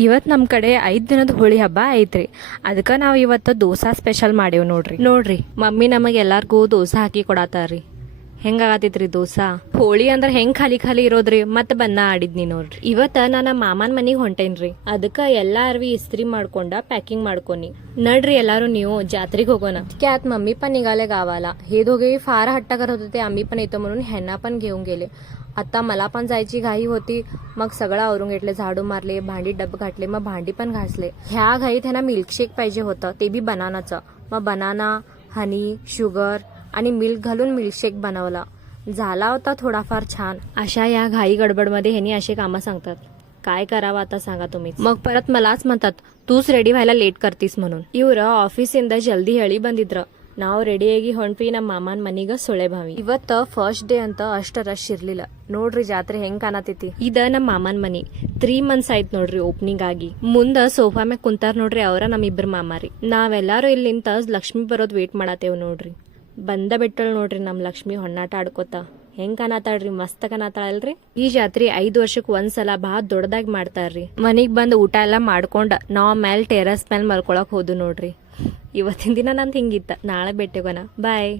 ಇವತ್ತು ನಮ್ಮ ಕಡೆ 5 ದಿನದ ಹೋಳಿ ಹಬ್ಬ ಐತ್ರಿ. ಅದಕ್ಕೆ ನಾವು ಇವತ್ತು ದೋಸಾ ಸ್ಪೆಷಲ್ ಮಾಡೇವ್ ನೋಡ್ರಿ ಮಮ್ಮಿ ನಮಗೆ ಎಲ್ಲಾರ್ಗೂ ದೋಸಾ ಹಾಕಿ ಕೊಡತಾರ್ರಿ. ಹೆಂಗಾಗತೈತ್ರಿ ದೋಸಾ? ಹೋಳಿ ಅಂದ್ರೆ ಹೆಂಗ್ ಖಾಲಿ ಖಾಲಿ ಇರೋದ್ರಿ, ಮತ್ತೆ ಬನ್ನ ಆಡಿದ್ನಿ ನೋಡ್ರಿ. ಇವತ್ತ ನನ್ನ ಮಾಮನ್ ಮನಿಗ್ ಹೊಂಟೇನ್ರಿ. ಅದಕ್ಕ ಎಲ್ಲಾ ಅರ್ವಿ ಇಸ್ತ್ರಿ ಮಾಡ್ಕೊಂಡ ಪ್ಯಾಕಿಂಗ್ ಮಾಡ್ಕೊನಿ. ನಡ್ರಿ ಎಲ್ಲಾರು ನೀವು जात्रेक होगो ना. त्यात मम्मी पण निघाले गावाला. हे दोघे फार हट्ट करत होते आम्ही पण येतो म्हणून. ह्यांना पण घेऊन गेले. आता मला पण जायची घाई होती. मग सगळं आवरून घेतले, झाडू मारले, भांडी डब घातले, मग भांडी पण घासले. ह्या घाईत त्यांना मिल्कशेक पाहिजे होतं, ते बी बनानाचं. मग बनाना, हनी, शुगर आणि मिल्क घालून मिल्कशेक बनवला. झाला होता थोडाफार छान. अशा या घाई गडबडमध्ये ह्यांनी असे कामं सांगतात. काय करावं आता सांगा तुम्ही. मग परत मलाच म्हणतात तूच ರೆಡಿ व्हायला ಲೇಟ್ ಕರ್ತೀಸ್ म्हणून. ಇವ್ರ ಆಫೀಸಿಂದ ಜಲ್ದಿ ಹೇಳಿ ಬಂದಿದ್ರ. ನಾವು ರೆಡಿಯಾಗಿ ಹೊಂಟ್ವಿ ನಮ್ಮ ಮಾಮನ್ ಮನಿಗ ಸೊಳೆಭಾವಿ. ಇವತ್ತ ಫಸ್ಟ್ ಡೇ ಅಂತ ಅಷ್ಟ ರಶ್ ಇರ್ಲಿಲ್ಲ ನೋಡ್ರಿ. ಜಾತ್ರೆ ಹೆಂಗ್ ಕಾಣತೈತಿ. ಇದ ನಮ್ಮ ಮಾಮನ್ ಮನಿ. 3 months ಆಯ್ತು ನೋಡ್ರಿ ಓಪನಿಂಗ್ ಆಗಿ. ಮುಂದ ಸೋಫಾ ಮ್ಯಾಗ ಕುಂತಾರ ನೋಡ್ರಿ, ಅವರ ನಮ್ಮಿಬ್ಬರು ಮಾಮಾರಿ. ನಾವೆಲ್ಲಾರು ಇಲ್ಲಿ ನಿಂತ ಲಕ್ಷ್ಮಿ ಬರೋದ್ ವೇಟ್ ಮಾಡತ್ತೇವ್ ನೋಡ್ರಿ. ಬಂದ ಬಿಟ್ಟಳ್ ನೋಡ್ರಿ ನಮ್ ಲಕ್ಷ್ಮಿ ಹೊಣ್ಣಾಟ ಆಡ್ಕೋತ. ಹೆಂಗ್ ಕಾಣತಾಳ್ರಿ, ಮಸ್ತ್ ಕಾಣತಾಳಲ್ರಿ. ಈ ಜಾತ್ರೆ 5 ವರ್ಷಕ್ಕೆ ಒಂದ್ಸಲ ಬಹಳ ದೊಡ್ಡದಾಗಿ ಮಾಡ್ತಾರ್ರಿ. ಮನಿಗ್ ಬಂದ್ ಊಟ ಎಲ್ಲಾ ಮಾಡ್ಕೊಂಡ ನಾವ್ ಮ್ಯಾಲ್ ಟೆರಸ್ ಮ್ಯಾಲ್ ಮಲ್ಕೊಳಕ್ ಹೋದು ನೋಡ್ರಿ. ಇವತ್ತಿನ ದಿನ ನಂದು ಹಿಂಗಿತ್ತ. ನಾಳೆ ಭೇಟಿಗೋಣ. ಬಾಯ್.